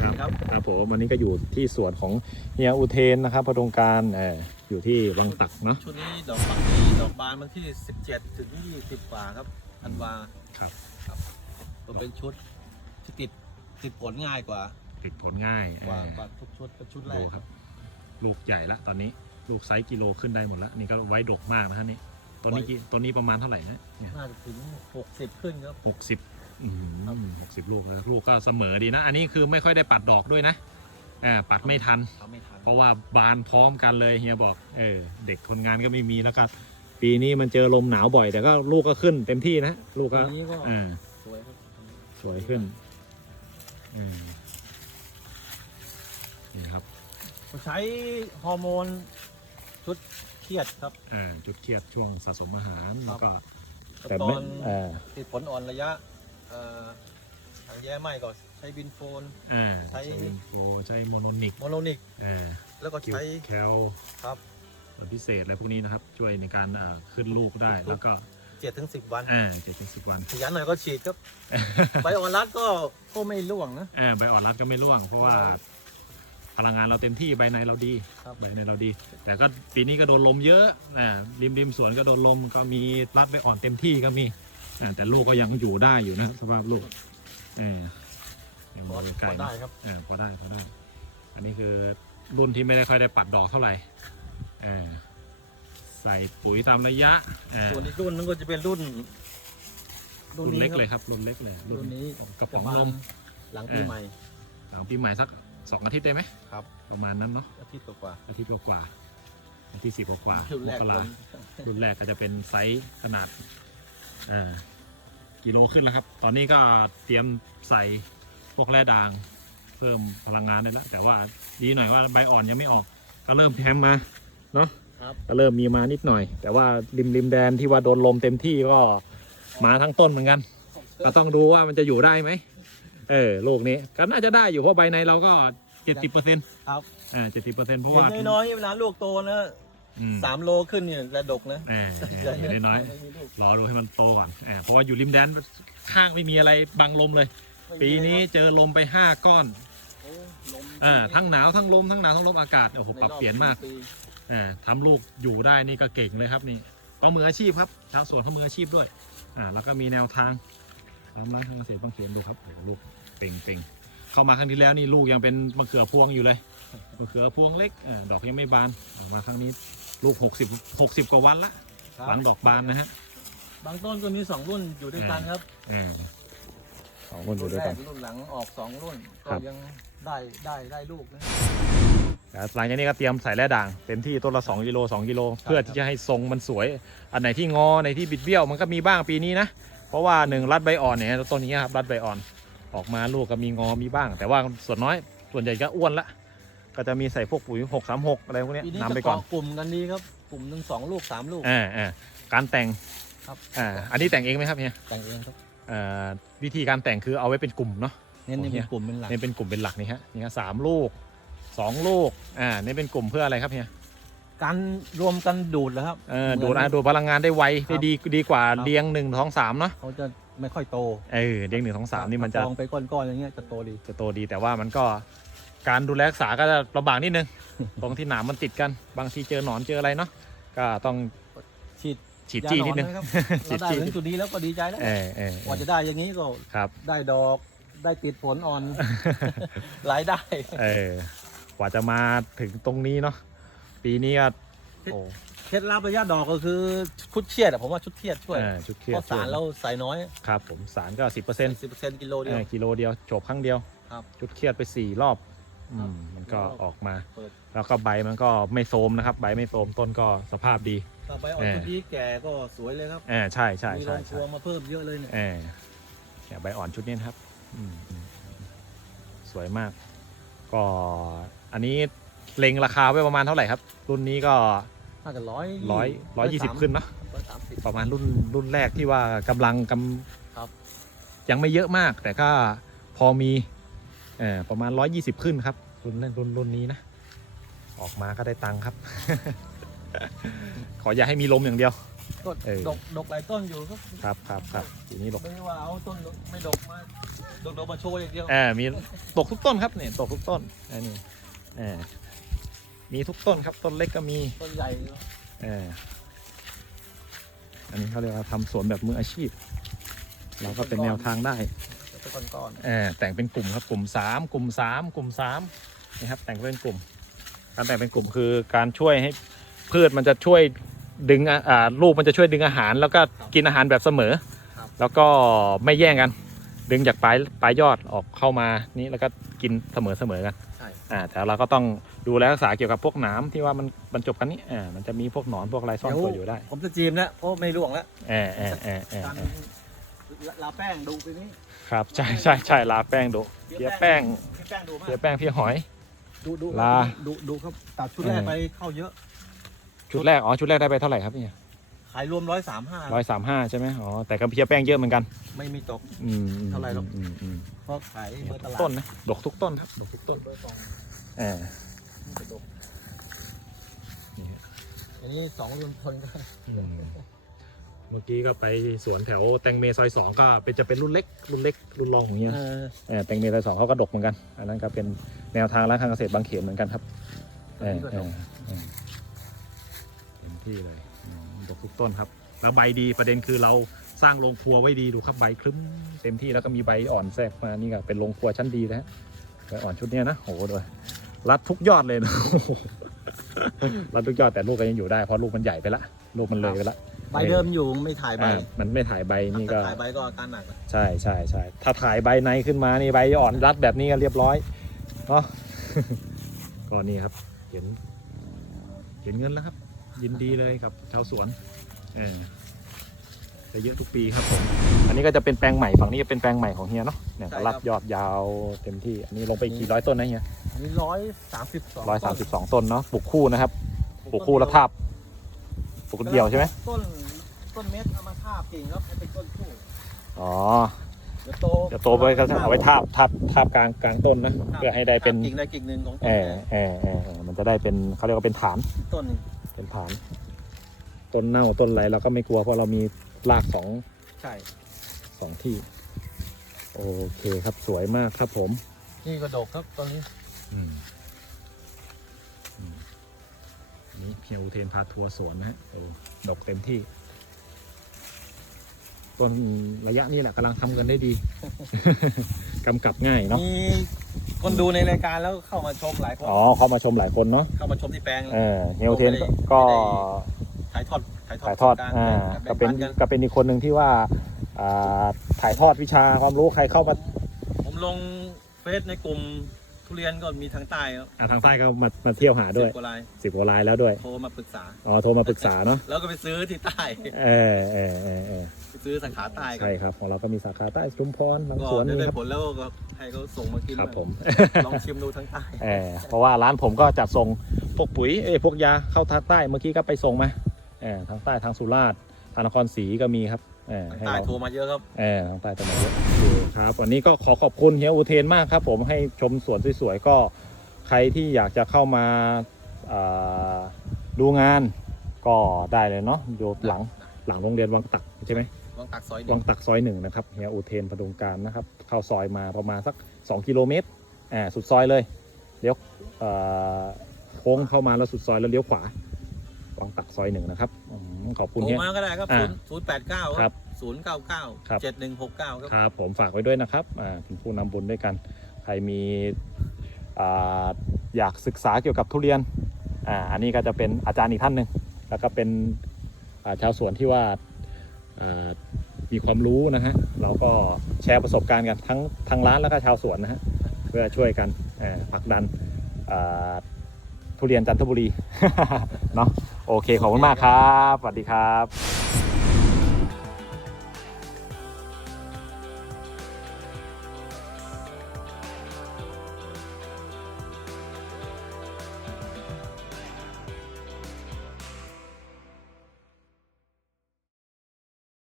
ครับครับครับผมวันนี้ก็อยู่ที่สวนของเฮียอุเทนนะครับพระดงการเอออยู่ที่วังตักเนาะชุดนี้ดอกบางทีดอกบานมันที่ 17 ถึง 20กว่าครับธันวาครับก็เป็นชุดที่ติดติดผลง่ายกว่า ติดผลง่ายกว่าเออกว่าทุกชุดเป็นชุดแรดูกครับลูกใหญ่ละตอนนี้ลูกไซส์กิโลขึ้นได้หมดแล้วนี่ก็ไว้ดกมากนะฮะนี่ตัวนี้กี่ตัวนี้ประมาณเท่าไหร่นะเนี่ยน่าจะถึง 60 ขึ้นครับหกสิบ หกสิบลูกแล้วลูกก็เสมอดีนะ อันนี้คือไม่ค่อยได้ปัดดอกด้วยนะอ่าปัดไม่ทันทำไม่ทันเพราะว่าบานพร้อมกันเลยเฮียบอก เออ เด็กคนงานก็ไม่มีแล้วครับ ปีนี้มันเจอลมหนาวบ่อย แต่ก็ลูกก็ขึ้นเต็มที่นะ ลูกตัก็วนี้ก็อ่าสวยครับสวยขึ้นอืมนี่ครับใช้ฮอร์โมนชุดเครียดครับ อ่า จุดเครียดช่วงสะสมอาหารครัแล้บวก็ตแต่อไม่นอ่าติดผลอ่อนระยะ เอ่อทางแย่ไหมก็ใช้บินโฟน อ่าใช้ใช้ โฟใช้โมโนนิกโมโนนิก อ่าแล้วก็คิวใช้แคลครับ พิเศษอะไรพวกนี้นะครับ ช่วยในการอ่าขึ้นลูกได้ แล้วก็7ถึง10วันอ่าเจ็ดถึงสิบวัน ขยันหน่อยก็ฉีดครับ ใบอ่อนรัดก็ก็ไม่ร่วงนะอ่าใบอ่อนรัดก็ไม่ร่วง เพราะว่าพลังงานเราเต็มที่ใบในเราดีครับ ใบในเราดี แต่ก็ปีนี้ก็โดนลมเยอะอ่าริมริมสวนก็โดนลมก็มีรัดใบอ่อนเต็มที่ก็มีอ่า แต่ลูกก็ยังอยู่ได้อยู่นะสภาพลูกเออยังพออยู่พอนะได้ครับอ่าพอได้พอได้ อันนี้คือรุ่นที่ไม่ได้ค่อยได้ปัดดอกเท่าไหร่อ่าใส่ปุ๋ยตามระยะอ่าส่วนอีกรุ่นนึงก็จะเป็นรุ่น รุ่นเล็กเลยครับ รุ่นเล็กเลยรุ่นนี้กระป๋องจบานลมหลังปีใหม่หลังปีใหม่สักสองอาทิตย์ได้ไหมครับ ประมาณนั้นเนาะอาทิตย์กว่าอาทิตย์กว่าๆอาทิตย์สิบกว่าๆรุ่นแรกมกครานรุ่นแรกก็จะเป็นไซส์ขนาดอ่า กิโลขึ้นแล้วครับ ตอนนี้ก็เตรียมใส่พวกแร่ด่าง เพิ่มพลังงานได้แล้ว แต่ว่าดีหน่อยว่าใบอ่อนยังไม่ออก ก็เริ่มแพมมาเนาะครับก็เริ่มมีมานิดหน่อย แต่ว่าริมริมแดนที่ว่าโดนลมเต็มที่ก็มาทั้งต้นเหมือนกัน ก็ต้องดูว่ามันจะอยู่ได้ไหมเออลูกนี้ก็น่าจะได้อยู่เพราะใบในเราก็เจ็ดสิบเปอร์เซ็นต์ครับอ่าเจ็ดสิบเปอร์เซ็นต์เพราะเห็ว่านน้อยๆเวลาลูกโตนะ อืม สามโลขึ้นเนี่ยระดกนะเออเอออยู่น้อยไม่มีลูกๆรอดูให้มันโตก่อนอ่าเพราะว่าอยู่ริมแดนข้างไม่มีอะไรบังลมเลยปีนี้เจอลมไปห้าก้อนโอ้ลมอ่าทั้งหนาวทั้งลมทั้งหนาวทั้งลมอากาศโอ้โหปรับเปลี่ยนมากใรอบปีอ่าทำลูกอยู่ได้นี่ก็เก่งเลยครับนี่ก็มืออาชีพครับชาวสวนเขามืออาชีพด้วยอ่าแล้วก็มีแนวทางตามร้านทางเกษตรบางเขียนดูครับโอ้โหลูกเป่งเป่งเข้ามาครั้งที่แล้วนี่ลูกยังเป็นมะเขือพวงอยู่เลยมะเขือพวงเล็กอาดอกยังไม่บานออกมาครั้งนี้ ลูก60 60กว่าวันละครับ หลังดอกบานนะฮะบางต้นก็มีสองรุ่นอยู่ด้วยกันครับอ่าสองคนอยู่ด้วยแรกันกรุ่นหลังออกสองรุ่นครัก็บยังได้ได้ได้ลูกนะแล้วหลังจากนี้ก็เตรียมใส่แร่ด่างเต็มที่ต้นละ2กิโล2กิโลเพื่อที่จะให้ทรงมันสวย อันไหนที่งอในที่บิดเบี้ยวมันก็มีบ้างปีนี้นะเพราะว่าหนึ่งรัดใบอ่อนเนี่ยต้นนี้ครับรัดใบอ่อนออกมาลูกก็มีงอมีบ้าง แต่ว่าส่วนน้อยส่วนใหญ่ก็อ้วนละ ก็จะมีใส่พวกปุ๋ย636 อะไรพวกเนี้ยปีนี้นำไปจะก่อนเกาะกลุ่มกันดีครับ กลุ่มหนึ่งสองลูกสามลูก อ่าอ่าการแต่งครับ อ่าอันนี้แต่งเองไหมครับเฮียแต่งเองครับ อ่าวิธีการแต่งคือเอาไว้เป็นกลุ่มเนาะ เน้นในโอเค เป็นกลุ่มเป็นหลักนี่เป็นกลุ่มเป็นหลักนี่ฮะนี่ฮะสามลูกสองลูกอ่านี่เป็นกลุ่มเพื่ออะไรครับเฮียการรวมกันดูดแล้วครับ เออเหมือนดูดอะดูดพลังงานได้ไวครัได้บดีดีกว่าครับเลี้ยงหนึ่งท้องสามเนาะเขาจะไม่ค่อยโตเออเลี้ยงหนึ่งท้องสามนี่มันจะ กองไปก้อนๆอย่างเงี้ยจะโตดี จะโตดีแต่ว่ามันก็ การดูแลรักษาก็จะลำบากนิดนึง ตรงที่หนามมันติดกัน บางทีเจอหนอนเจออะไรเนาะก็ต้องฉีดฉีดจี้นิดนึงยาหอฉีนะครับดเราได้จี้ถึงจุดนี้แล้วก็ดีใจแล้วเออเออกว่าจะได้อย่างนี้ก็ครับได้ดอกได้ติดผลอ่อนรายได้เออกว่าจะมาถึงตรงนี้เนาะปีนี้ก็โอ้เคล็ดลับระยะดอกก็คือชุดเชียดอะผมว่าชุดเชียดช่วยเออชุดเครียเพดราะสารเราใส่น้อยครับผมสารก็สิบเปอร์เซ็นต์สิบเปอร์เซ็นต์กิโลเดียวกิโลเดียวจบครั้งเดียวครับจุดเครียดไปสี่รอบ อืครับมมันก็แล้วก็ออกมา เปิดแล้วก็ใบมันก็ไม่โทรมนะครับ ใบไม่โทรมต้นก็สภาพดี ต่อไปอ่อนเออ ชุดนี้แก่ก็สวยเลยครับเออใช่ใช่มีโรใช่งคใช่รัวมาเพิ่มเยอะเลยเนี่ยเออเนี่ยใบอ่อนชุดนี้นะครับอืมอืมสวยมาก ก็อันนี้เล็งราคาไว้ประมาณเท่าไหร่ครับ รุ่นนี้ก็น่าจะร้อยร้อยร้อยยี่สิบขึ้นเนาะ ร้อยสามสิบ ประมาณรุ่นรุ่นแรกที่ว่ากำลังกำครับ ยังไม่เยอะมาก แต่ก็พอมีเออ ประมาณร้อยยี่สิบขึ้นครับรุ่นนั้นรุ่นรุ่นนี้นะ ออกมาก็ได้ตังค์ครับ ขออย่าให้มีลมอย่างเดียวก็เออดกดกหลายต้นอยู่ครับครับครับครับทีนี้ดกไม่ได้ว่าเอาต้นไม่ดกมาดกดกมาโชว์อย่างเดียวอ่ามีตกทุกต้นครับเนี่ยตกทุกต้นอันนี้อ่ามีทุกต้นครับต้นเล็กก็มีต้นใหญ่อยู่เอออันนี้เขาเรียกว่าทำสวนแบบมืออาชีพ เราก็เป็นแนวทางได้ เป็นก้อนก้อนเออแต่งเป็นกลุ่มครับกลุ่มสามกลุ่มสามกลุ่มสามนี่ครับแต่งเป็นกลุ่ม การแต่งเป็นกลุ่มคือการช่วยให้พืชมันจะช่วยดึงอะอ่าลูกมันจะช่วยดึงอาหาร แล้วก็กินอาหารแบบเสมอ แล้วก็ไม่แย่งกัน ดึงจากปลายปลายยอดออกเข้ามานี่แล้วก็กินเสมอเสมอกันใช่อ่าแต่เราก็ต้องดูแลรักษาเกี่ยวกับพวกหนามที่ว่ามันบรรจบกันนี่อ่ามันจะมีพวกหนอนพวกอะไรซ่อนตัวอยู่ได้ ผมจะจีมแล้วเพราะไม่ร่วงแล้วเออเออเออ ลาแป้งดูไปนี้ครับใช่ใช่ใช่ลาแป้งดูเพียแป้งพี่แป้งดูมากเพียแป้งเพียหอย ดูดูลา ดูดูครับตัดชุดแรกเออไปเข้าเยอะชุดแรกอ๋อชุดแรกได้ไปเท่าไหร่ครับเนี่ยขายรวมร้อยสามห้าร้อยสามห้าใช่ไหมอ๋อแต่ก็เพียแป้งเยอะเหมือนกัน ไม่มีตกอืมอืมเท่าไหร่หรอกอืมอืมเพราะขายอืมเมื่อตลาดต้นนะดกทุกต้นครับดกทุกต้นเบอร์สองเออดกอันนี้สองรวมคนกันอืม เมื่อกี้ก็ไปสวนแถวแตงเมซอยสองก็เป็นจะเป็นรุ่นเล็ก รุ่นเล็กรุ่นรองของเนี้ยเออเออแตงเมซอยสองเขาก็ดกเหมือนกัน อันนั้นก็เป็นแนวทางร้านทางเกษตรบางเขนเหมือนกันครับเออเออเออเต็มที่เลยอืมดกทุกต้นครับ แล้วใบดีประเด็นคือเราสร้างโรงครัวไว้ดีดูครับใบคลึ้มเต็มที่แล้วก็มีใบอ่อนแทรกมานี่ก็เป็นโรงครัวชั้นดีนะฮะใบอ่อนชุดเนี้ยนะโหด้วยรัดทุกยอดเลยนะรัดทุกยอดแต่ลูกก็ยังอยู่ได้เพราะลูกมันใหญ่ไปละลูกมันเลยไปละ ใบเดิมอยู่ไม่ถ่ายใบอ่ามันไม่ถ่ายใบนี่ก็ถ้าถ่ายใบก็อาการหนักอะใช่ใช่ใช่ถ้าถ่ายใบในขึ้นมานี่ใบอ่อนรัดแบบนี้ก็เรียบร้อยเนาะ ก็นี่ครับ เห็น เห็นเงินแล้วครับ ยินดีเลยกับชาวสวนเออจะเยอะทุกปีครับผมอันนี้ก็จะเป็นแปลงใหม่ฝั่งนี้จะเป็นแปลงใหม่ของเฮียเนาะเนี่ยก็รัดยอดยาวเต็มที่อันนี้ลงไปกี่ร้อยต้นนะเฮียอันนี้ร้อยสามสิบสองร้อยสามสิบสองต้นเนาะปลูกคู่นะครับปลูกคู่ละทาบ ปลูกเดียวใช่ไหมต้นต้นเม็ดเอามาทาบกิ่งแล้วให้เป็นต้นคู่อ๋อเดี๋ยวโตเดี๋ยวโตไปก็เอาไว้ทาบทาบทาบกลางกลางต้นนะเพื่อให้ได้เป็นทาบกิ่งใดกิ่งหนึ่งของต้เอนอเออเออเออมันจะได้เป็นเขาเรียกว่าเป็นฐานต้นหนึ่งเป็นฐานต้นเน่าต้นอะไรเราก็ไม่กลัวเพราะเรามีรากสองใช่สองที่ โอเคครับสวยมากครับผม นี่ก็ดกครับต้นนี้ อืมอืม นี่เพียงอุเทนพาทัวร์สวนนะฮะโอ้ดอกเต็มที่ต้นระยะนี้แหละกำลังทำเงินได้ดี กำกับง่ายเนาะมีคนดูในรายการแล้วเข้ามาชมหลายคน อ๋อเข้ามาชมหลายคนเนาะเข้ามาชมที่แปลง เออเฮียอุเทนก็ก็ถ่ายทอดถ่ายทอดถ่ายทอดประสบการณ์อ่าแบ่ก็งเป็นปันกัน ก็เป็นอีกคนหนึ่งที่ว่าอ่าถ่ายทอดวิชาความรู้ใครเข้ามา ผมลงเฟซในกลุ่ม ทุเรียนก็มีทางใต้ครับอ่าทางใต้ก็มามาเที่ยวหาด้วยสิบกว่าลายสิบกว่าลายแล้วด้วยโทรมาปรึกษาอ๋อโทรมาปรึกษาเนาะแล้วก็ไปซื้อที่ใต้เออเออเออเออไปซื้อสาขาใต้กันใช่ครับของเราก็มีสาขาใต้ชุมพรหลังก็สวนได้นี่ได้ครับผลแล้วก็ให้เขาส่งมากินครับผมลองชิมดูทางใต้เออเพราะว่าร้านผมก็จัดส่งพวกปุ๋ยเอ้ยพวกยาเข้าทางใต้เมื่อกี้ก็ไปส่งมาเออทางใต้ทางสุราษฎร์ทางนครศรีก็มีครับ เออใต้โทรมาเยอะครับ เออทางใต้โทรมาเยอะครับ วันนี้ก็ขอขอบคุณเฮียอูเทนมากครับ ผมให้ชมสวนสวยๆก็ใครที่อยากจะเข้ามาดูงานก็ได้เลยเนาะอยู่หลังหลังโรงเรียนวังตักใช่ไหม วังตักซอยหนึ่วังตักซอยหนึ่งนะครับเฮียอุเทนพดุงการนะครับ เข้าซอยมาประมาณสัก 2 กิโลเมตรอ่าสุดซอยเลยเลี้ยวโค้งเข้ามาแล้วสุดซอยแล้วเลี้ยวขวาวังตักซอยหนึ่งนะครับขอบคุณโทเฮีย มาก็ได้ครับศูนย์แปดเก้าครับ 0 9 9 7 1 6 9 ครับครับผมฝากไว้ด้วยนะครับเป็นผู้นำบุญด้วยกัน ใครมีอยากศึกษาเกี่ยวกับทุเรียนออันนี้ก็จะเป็นอาจารย์อีกท่านหนึ่งแล้วก็เป็นชาวสวนที่ว่ามีความรู้นะฮะเราก็แชร์ประสบการณ์กันทั้งทางร้านแล้วก็ชาวสวนนะฮะเพื่อช่วยกันผลักดันทุเรียนจันทบุรีเนาะโอเคขอบคุณมากครับสวัสดีครับ